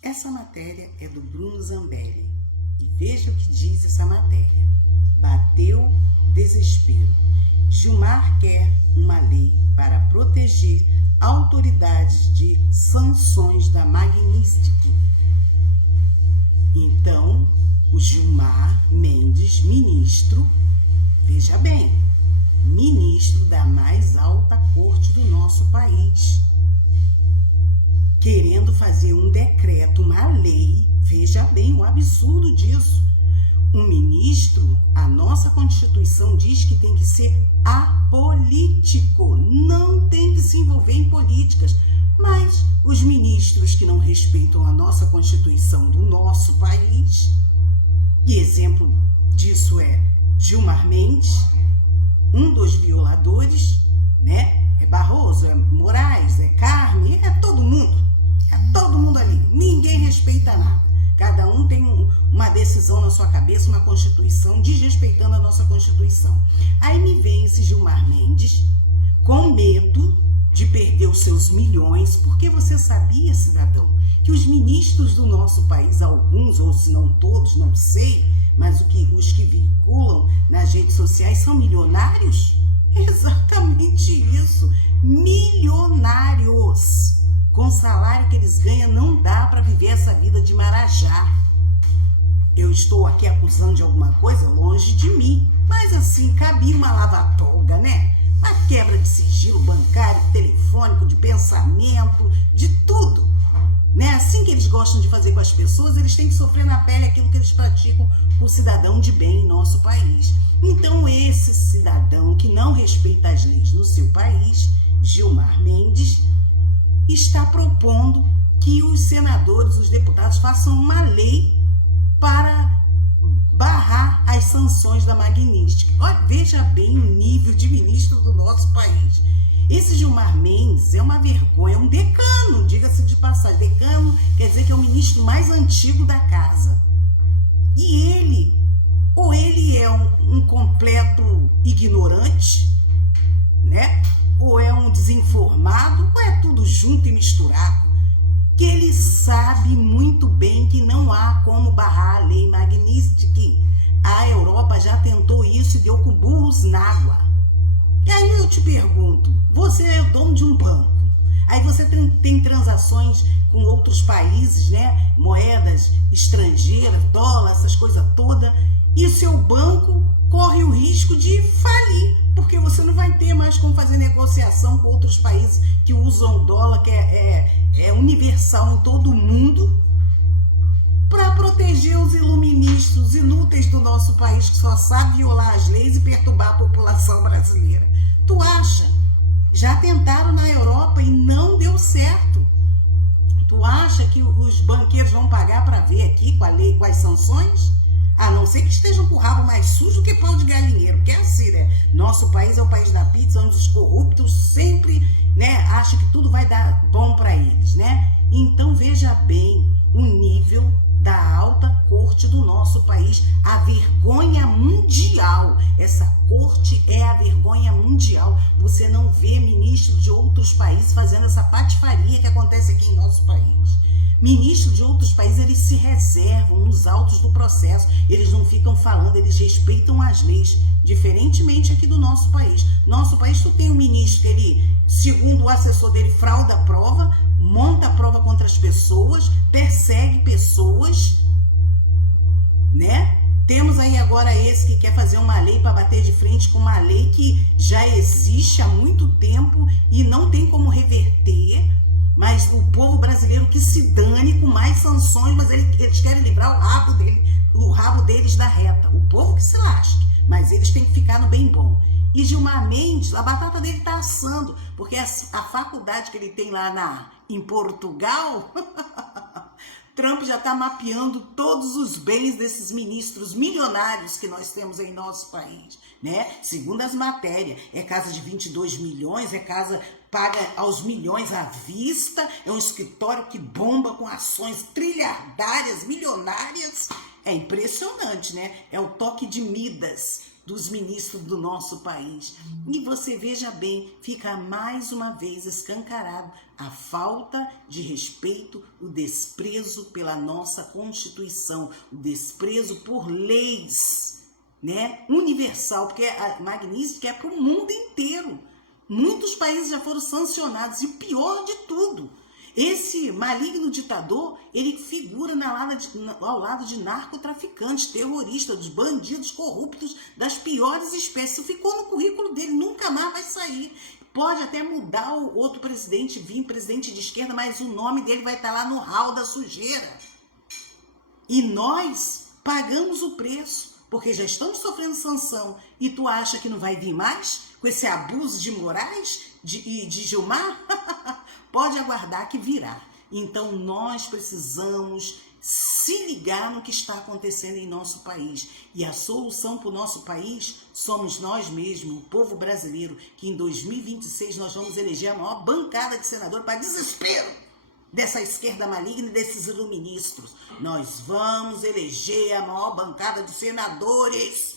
Essa matéria é do Bruno Zambelli e veja o que diz essa matéria. Bateu desespero. Gilmar quer uma lei para proteger autoridades de sanções da Magnitsky. Então, o Gilmar Mendes, ministro, veja bem, ministro da mais alta corte do nosso país, querendo fazer um decreto, uma lei, veja bem o absurdo disso. Um ministro, a nossa Constituição diz que tem que ser apolítico, não tem que se envolver em políticas. Mas os ministros que não respeitam a nossa Constituição do nosso país, e exemplo disso é Gilmar Mendes, um dos violadores, né? É Barroso, é Moraes, é Carme, é todo mundo ali, ninguém respeita nada. Cada um tem uma decisão na sua cabeça, uma Constituição, desrespeitando a nossa Constituição. Aí me vem esse Gilmar Mendes com medo de perder os seus milhões, porque você sabia, cidadão, que os ministros do nosso país, alguns, ou se não todos, não sei, mas os que vinculam nas redes sociais são milionários? É exatamente isso, milionários. Com o salário que eles ganham, não dá para viver essa vida de marajá. Eu estou aqui acusando de alguma coisa longe de mim, mas assim, cabia uma lava-toga, né? Uma quebra de sigilo bancário, telefônico, de pensamento, de tudo. Né? Assim que eles gostam de fazer com as pessoas, eles têm que sofrer na pele aquilo que eles praticam com o cidadão de bem em nosso país. Então, esse cidadão que não respeita as leis no seu país, Gilmar Mendes, está propondo que os senadores, os deputados, façam uma lei para barrar as sanções da Magnitsky. Olha, veja bem o nível de ministro do nosso país. Esse Gilmar Mendes é uma vergonha, é um decano, diga-se de passagem. Decano quer dizer que é o ministro mais antigo da casa. E ele, ou ele é um completo ignorante, né? Ou é um desinformado, ou é tudo junto e misturado, que ele sabe muito bem que não há como barrar a lei Magnitsky. A Europa já tentou isso e deu com burros na água. E aí eu te pergunto, você é o dono de um banco, aí você tem transações com outros países, né? Moedas estrangeiras, dólar, essas coisas todas, e o seu banco corre o risco de falir, porque você não vai ter mais como fazer negociação com outros países que usam o dólar, que é universal em todo o mundo, para proteger os iluministas, os inúteis do nosso país, que só sabem violar as leis e perturbar a população brasileira. Tu acha? Já tentaram na Europa e não deu certo. Tu acha que os banqueiros vão pagar para ver aqui com a lei, com as sanções? A não ser que estejam com o rabo mais sujo que pão de galinheiro, que é assim, né? Nosso país é o país da pizza, onde os corruptos sempre, né, acham que tudo vai dar bom para eles, né? Então veja bem o nível da alta corte do nosso país, a vergonha mundial. Essa corte é a vergonha mundial. Você não vê ministro de outros países fazendo essa patifaria que acontece aqui em nosso país. Ministros de outros países, eles se reservam nos autos do processo, eles não ficam falando, eles respeitam as leis, diferentemente aqui do nosso país. Nosso país, tu tem um ministro que ele, segundo o assessor dele, frauda a prova, monta a prova contra as pessoas, persegue pessoas, né? Temos aí agora esse que quer fazer uma lei para bater de frente com uma lei que já existe há muito tempo e não tem como reverter. Mas o povo brasileiro que se dane com mais sanções, mas eles querem livrar o rabo deles da reta. O povo que se lasque, mas eles têm que ficar no bem bom. E Gilmar Mendes, a batata dele está assando, porque a faculdade que ele tem lá em Portugal, Trump já está mapeando todos os bens desses ministros milionários que nós temos em nosso país, né? Segundo as matérias, é casa de 22 milhões, é casa paga aos milhões à vista, é um escritório que bomba com ações trilhardárias, milionárias. É impressionante, né? É o toque de Midas. dos ministros do nosso país. E você veja bem, fica mais uma vez escancarado a falta de respeito, o desprezo pela nossa Constituição, o desprezo por leis, né, universal, porque a Magnífica é para o mundo inteiro. Muitos países já foram sancionados, e o pior de tudo, esse maligno ditador, ele figura ao lado de narcotraficantes, terroristas, dos bandidos corruptos, das piores espécies. Isso ficou no currículo dele, nunca mais vai sair. Pode até mudar o outro presidente, vir presidente de esquerda, mas o nome dele vai estar lá no hall da sujeira. E nós pagamos o preço, porque já estamos sofrendo sanção. E tu acha que não vai vir mais? Com esse abuso de Moraes e de Gilmar? Pode aguardar que virá. Então nós precisamos se ligar no que está acontecendo em nosso país. E a solução para o nosso país somos nós mesmos, o povo brasileiro, que em 2026 nós vamos eleger a maior bancada de senadores, para desespero dessa esquerda maligna e desses iluministros. Nós vamos eleger a maior bancada de senadores.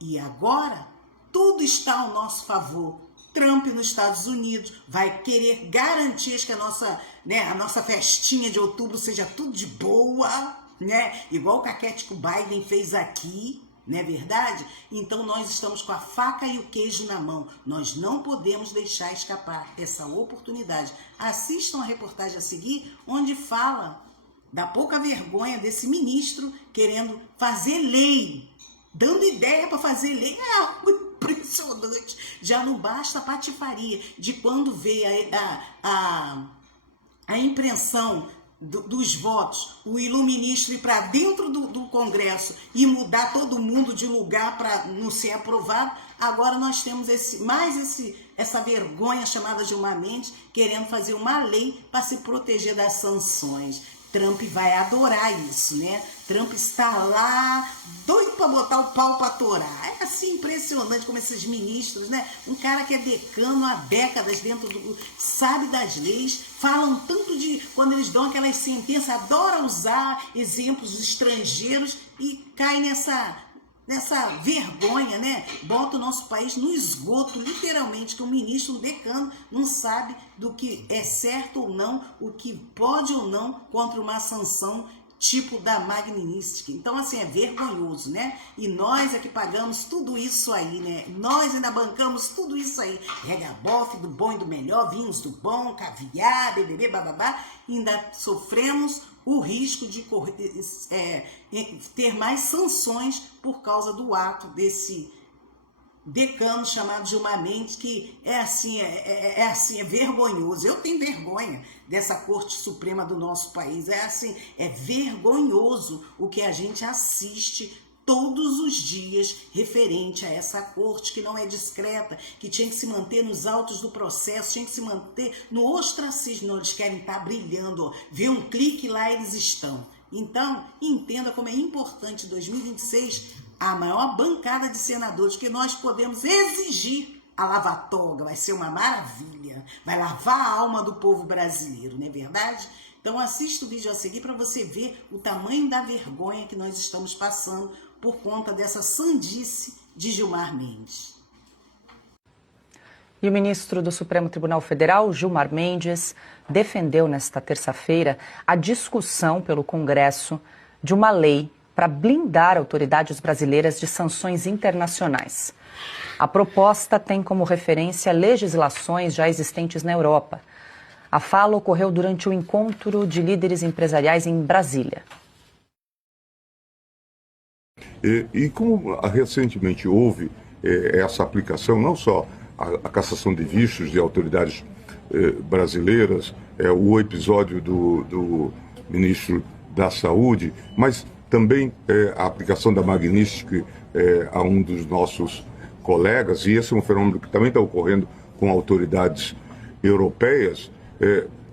E agora tudo está ao nosso favor. Trump nos Estados Unidos vai querer garantir que a nossa festinha de outubro seja tudo de boa, né? Igual o caquete que o Biden fez aqui, não é verdade? Então nós estamos com a faca e o queijo na mão. Nós não podemos deixar escapar essa oportunidade. Assistam a reportagem a seguir, onde fala da pouca vergonha desse ministro querendo fazer lei, dando ideia para fazer lei. É algo impressionante. Já não basta a patifaria de quando veio a impressão dos votos, o iluministro ir para dentro do Congresso e mudar todo mundo de lugar para não ser aprovado. Agora nós temos essa vergonha chamada Gilmar Mendes querendo fazer uma lei para se proteger das sanções. Trump vai adorar isso, né? Trump está lá, doido para botar o pau para torar. É assim impressionante como esses ministros, né? Um cara que é decano há décadas sabe das leis, falam tanto de, quando eles dão aquelas sentenças, adora usar exemplos estrangeiros e cai nessa vergonha, né? Bota o nosso país no esgoto, literalmente, que o ministro, o decano, não sabe do que é certo ou não, o que pode ou não contra uma sanção tipo da Magnífica. Então, assim, é vergonhoso, né? E nós é que pagamos tudo isso aí, né? Nós ainda bancamos tudo isso aí. Regabofe do bom e do melhor, vinhos do bom, caviar, BBB, bababá. E ainda sofremos o risco de ter mais sanções por causa do ato desse decano chamado Gilmar Mendes, que é vergonhoso. Eu tenho vergonha dessa Corte Suprema do nosso país. É vergonhoso o que a gente assiste todos os dias referente a essa corte que não é discreta, que tinha que se manter nos autos do processo, tinha que se manter no ostracismo. Não, eles querem estar brilhando, ó. Vê um clique lá, eles estão. Então, entenda como é importante em 2026 a maior bancada de senadores, que nós podemos exigir a lava-toga. Vai ser uma maravilha, vai lavar a alma do povo brasileiro, não é verdade? Então assista o vídeo a seguir para você ver o tamanho da vergonha que nós estamos passando por conta dessa sandice de Gilmar Mendes. E o ministro do Supremo Tribunal Federal, Gilmar Mendes, defendeu nesta terça-feira a discussão pelo Congresso de uma lei para blindar autoridades brasileiras de sanções internacionais. A proposta tem como referência legislações já existentes na Europa. A fala ocorreu durante o encontro de líderes empresariais em Brasília. E como recentemente houve essa aplicação, não só a cassação de vistos de autoridades brasileiras, o episódio do ministro da Saúde, mas também a aplicação da Magnífica a um dos nossos colegas, e esse é um fenômeno que também está ocorrendo com autoridades europeias.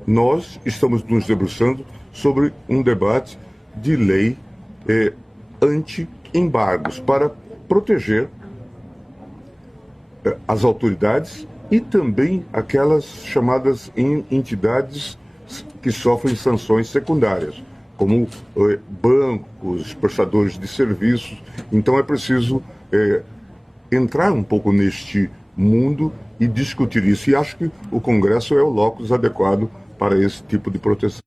Nós estamos nos debruçando sobre um debate de lei anti-embargos para proteger as autoridades e também aquelas chamadas entidades que sofrem sanções secundárias, como bancos, prestadores de serviços. Então é preciso entrar um pouco neste mundo e discutir isso. E acho que o Congresso é o locus adequado para esse tipo de proteção.